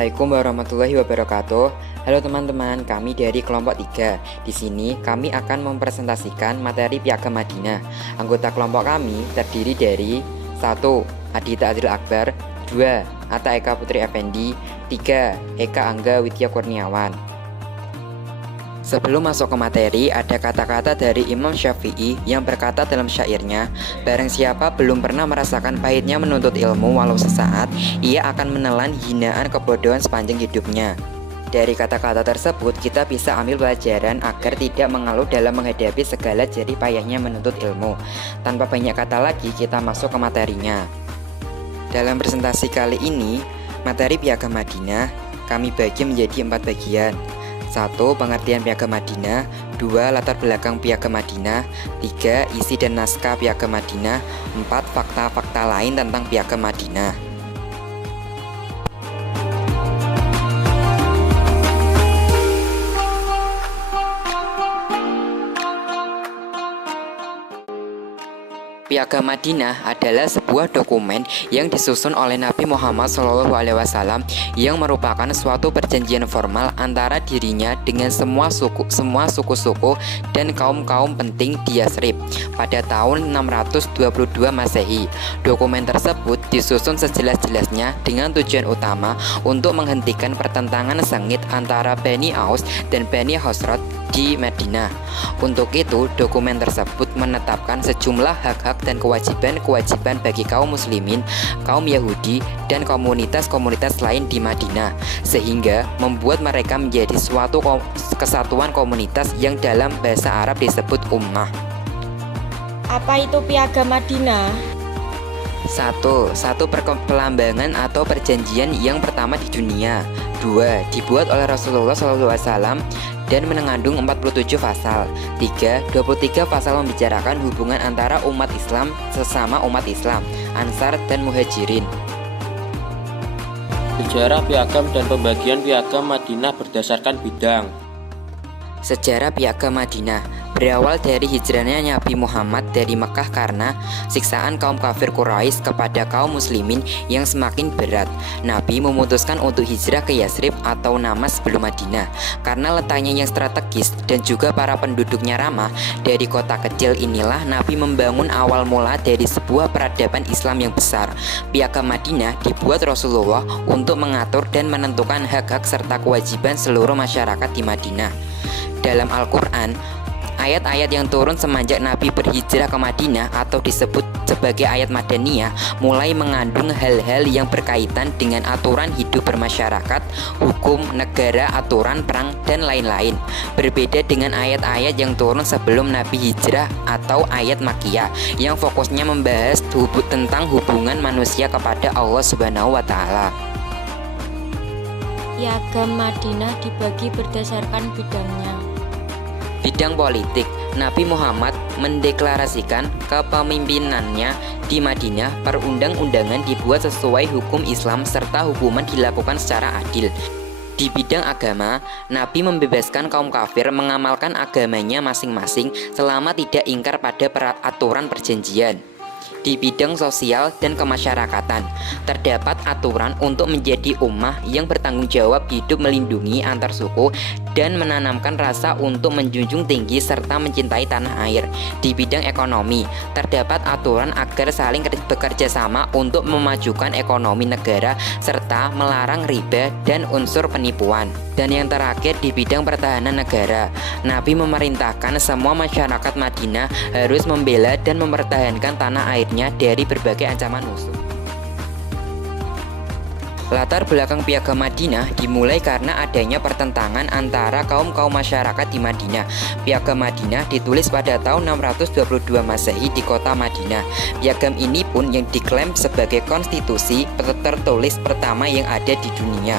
Assalamualaikum warahmatullahi wabarakatuh. Halo teman-teman, kami dari kelompok 3. Di sini kami akan mempresentasikan materi Piagam Madinah. Anggota kelompok kami terdiri dari 1. Adita Adil Akbar, 2. Atta Eka Putri Effendi, 3. Eka Angga Widya Kurniawan. Sebelum masuk ke materi, ada kata-kata dari Imam Syafi'i yang berkata dalam syairnya, "Barang siapa belum pernah merasakan pahitnya menuntut ilmu walau sesaat, ia akan menelan hinaan kebodohan sepanjang hidupnya." Dari kata-kata tersebut, kita bisa ambil pelajaran agar tidak mengeluh dalam menghadapi segala jerih payahnya menuntut ilmu. Tanpa banyak kata lagi, kita masuk ke materinya. Dalam presentasi kali ini, materi Piagam Madinah kami bagi menjadi 4 bagian. 1. Pengertian Piagam Madinah, 2. Latar belakang Piagam Madinah, 3. Isi dan naskah Piagam Madinah, 4. Fakta-fakta lain tentang Piagam Madinah. Piagam Madinah adalah sebuah dokumen yang disusun oleh Nabi Muhammad SAW yang merupakan suatu perjanjian formal antara dirinya dengan semua suku-suku dan kaum-kaum penting di Yasrib pada tahun 622 Masehi. Dokumen tersebut disusun sejelas-jelasnya dengan tujuan utama untuk menghentikan pertentangan sengit antara Bani Aus dan Bani Khosraj di Madinah. Untuk itu, dokumen tersebut menetapkan sejumlah hak-hak dan kewajiban-kewajiban bagi kaum muslimin, kaum Yahudi, dan komunitas-komunitas lain di Madinah, sehingga membuat mereka menjadi suatu kesatuan komunitas yang dalam bahasa Arab disebut ummah. Apa itu Piagam Madinah? 1. Pelambangan atau perjanjian yang pertama di dunia. 2. Dibuat oleh Rasulullah SAW dan mengandung 47 pasal. 3. 23 pasal membicarakan hubungan antara umat Islam sesama umat Islam, Ansar dan Muhajirin. Sejarah Piagam dan pembagian Piagam Madinah berdasarkan bidang. Sejarah Piagam Madinah berawal dari hijrahnya Nabi Muhammad dari Mekah karena siksaan kaum kafir Quraisy kepada kaum muslimin yang semakin berat. Nabi memutuskan untuk hijrah ke Yasrib atau nama sebelum Madinah. Karena letaknya yang strategis dan juga para penduduknya ramah, dari kota kecil inilah Nabi membangun awal mula dari sebuah peradaban Islam yang besar. Piagam Madinah dibuat Rasulullah untuk mengatur dan menentukan hak-hak serta kewajiban seluruh masyarakat di Madinah. Dalam Al-Quran, ayat-ayat yang turun semenjak Nabi berhijrah ke Madinah atau disebut sebagai ayat Madaniyah mulai mengandung hal-hal yang berkaitan dengan aturan hidup bermasyarakat, hukum, negara, aturan perang, dan lain-lain. Berbeda dengan ayat-ayat yang turun sebelum Nabi hijrah atau ayat Makkiyah yang fokusnya membahas tentang hubungan manusia kepada Allah Subhanahu wa Ta'ala. Piagam Madinah dibagi berdasarkan bidangnya. Bidang politik, Nabi Muhammad mendeklarasikan kepemimpinannya di Madinah. Perundang-undangan dibuat sesuai hukum Islam serta hukuman dilakukan secara adil. Di bidang agama, Nabi membebaskan kaum kafir mengamalkan agamanya masing-masing selama tidak ingkar pada aturan perjanjian. Di bidang sosial dan kemasyarakatan, terdapat aturan untuk menjadi ummah yang bertanggung jawab hidup melindungi antar suku dan menanamkan rasa untuk menjunjung tinggi serta mencintai tanah air. Di bidang ekonomi, terdapat aturan agar saling bekerja sama untuk memajukan ekonomi negara serta melarang riba dan unsur penipuan. Dan yang terakhir di bidang pertahanan negara, Nabi memerintahkan semua masyarakat Madinah harus membela dan mempertahankan tanah airnya dari berbagai ancaman musuh. Latar belakang Piagam Madinah dimulai karena adanya pertentangan antara kaum-kaum masyarakat di Madinah. Piagam Madinah ditulis pada tahun 622 Masehi di kota Madinah. Piagam ini pun yang diklaim sebagai konstitusi tertulis pertama yang ada di dunia.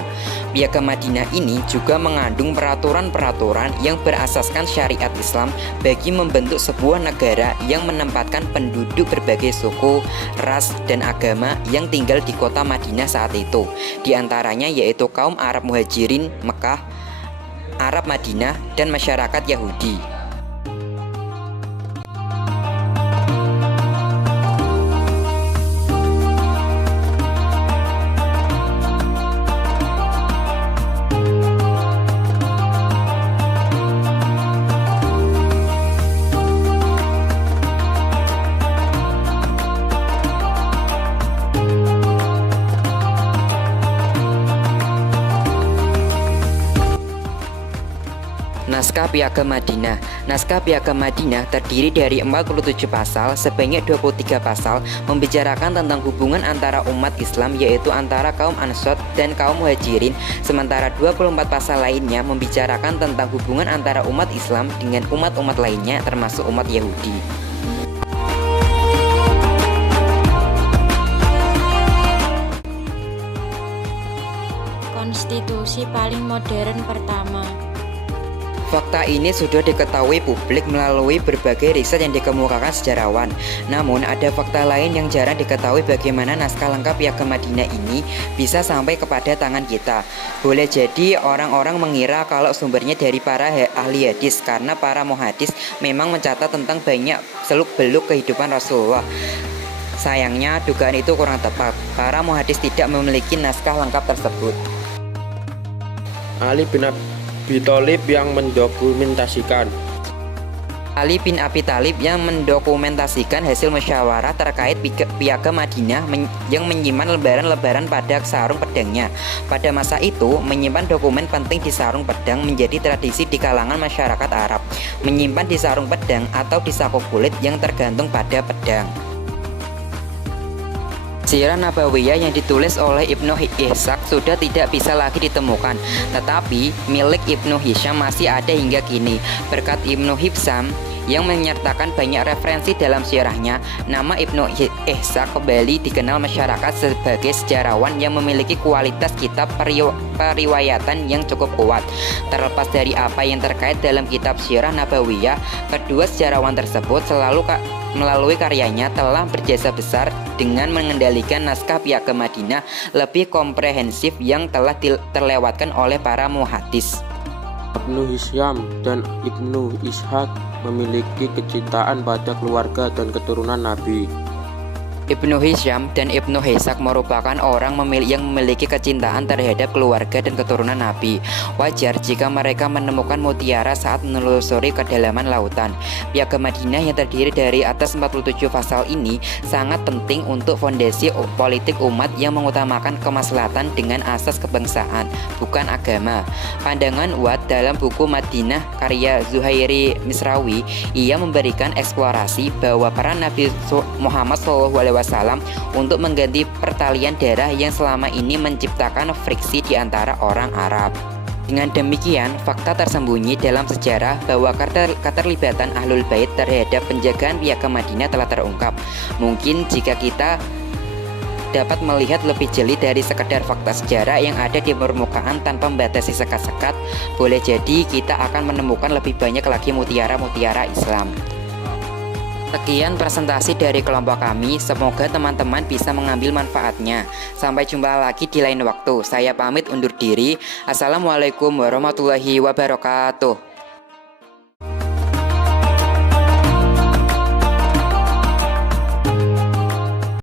Piagam Madinah ini juga mengandung peraturan-peraturan yang berasaskan syariat Islam bagi membentuk sebuah negara yang menempatkan penduduk berbagai suku, ras, dan agama yang tinggal di kota Madinah saat itu. Di antaranya yaitu kaum Arab Muhajirin Mekah, Arab Madinah, dan masyarakat Yahudi. Naskah Piagam Madinah. Naskah Piagam Madinah terdiri dari 47 pasal, sebanyak 23 pasal membicarakan tentang hubungan antara umat Islam, yaitu antara kaum Ansor dan kaum Muhajirin, sementara 24 pasal lainnya membicarakan tentang hubungan antara umat Islam dengan umat-umat lainnya termasuk umat Yahudi. Konstitusi paling modern pertama. Fakta ini sudah diketahui publik melalui berbagai riset yang dikemukakan sejarawan. Namun ada fakta lain yang jarang diketahui, bagaimana naskah lengkap Piagam Madinah ini bisa sampai kepada tangan kita. Boleh jadi orang-orang mengira kalau sumbernya dari para ahli hadis, karena para muhadis memang mencatat tentang banyak seluk-beluk kehidupan Rasulullah. Sayangnya dugaan itu kurang tepat. Para muhadis tidak memiliki naskah lengkap tersebut. Ali bin Abi Thalib yang mendokumentasikan. Ali bin Abi Thalib yang mendokumentasikan hasil musyawarah terkait Piagam Madinah yang menyimpan lembaran-lembaran pada sarung pedangnya. Pada masa itu, menyimpan dokumen penting di sarung pedang menjadi tradisi di kalangan masyarakat Arab. Menyimpan di sarung pedang atau di saku kulit yang tergantung pada pedang. Sirah Nabawiyah yang ditulis oleh Ibnu Ishaq sudah tidak bisa lagi ditemukan, tetapi milik Ibnu Hisham masih ada hingga kini. Berkat Ibnu Hisham yang menyertakan banyak referensi dalam sirahnya, nama Ibnu Ishaq kembali dikenal masyarakat sebagai sejarawan yang memiliki kualitas kitab periwayatan yang cukup kuat. Terlepas dari apa yang terkait dalam kitab Sirah Nabawiyah, kedua sejarawan tersebut selalu melalui karyanya telah berjasa besar dengan mengendalikan naskah Piagam Madinah lebih komprehensif yang telah terlewatkan oleh para muhadis. Ibnu Hisham dan Ibnu Ishaq memiliki kecintaan pada keluarga dan keturunan Nabi. Ibnu Hisham dan Ibnu Ishaq merupakan orang yang memiliki kecintaan terhadap keluarga dan keturunan Nabi. Wajar jika mereka menemukan mutiara saat menelusuri kedalaman lautan. Piagam Madinah yang terdiri dari atas 47 pasal ini sangat penting untuk fondasi politik umat yang mengutamakan kemaslahatan dengan asas kebangsaan, bukan agama. Pandangan Watt dalam buku Madinah karya Zuhairi Misrawi, ia memberikan eksplorasi bahwa para Nabi Muhammad SAW untuk mengganti pertalian darah yang selama ini menciptakan friksi di antara orang Arab. Dengan demikian, fakta tersembunyi dalam sejarah bahwa keterlibatan Ahlul Bait terhadap penjagaan Piagam Madinah telah terungkap. Mungkin jika kita dapat melihat lebih jeli dari sekedar fakta sejarah yang ada di permukaan tanpa membatasi sekat-sekat, boleh jadi kita akan menemukan lebih banyak lagi mutiara-mutiara Islam. Sekian presentasi dari kelompok kami, semoga teman-teman bisa mengambil manfaatnya. Sampai jumpa lagi di lain waktu. Saya pamit undur diri. Assalamualaikum warahmatullahi wabarakatuh.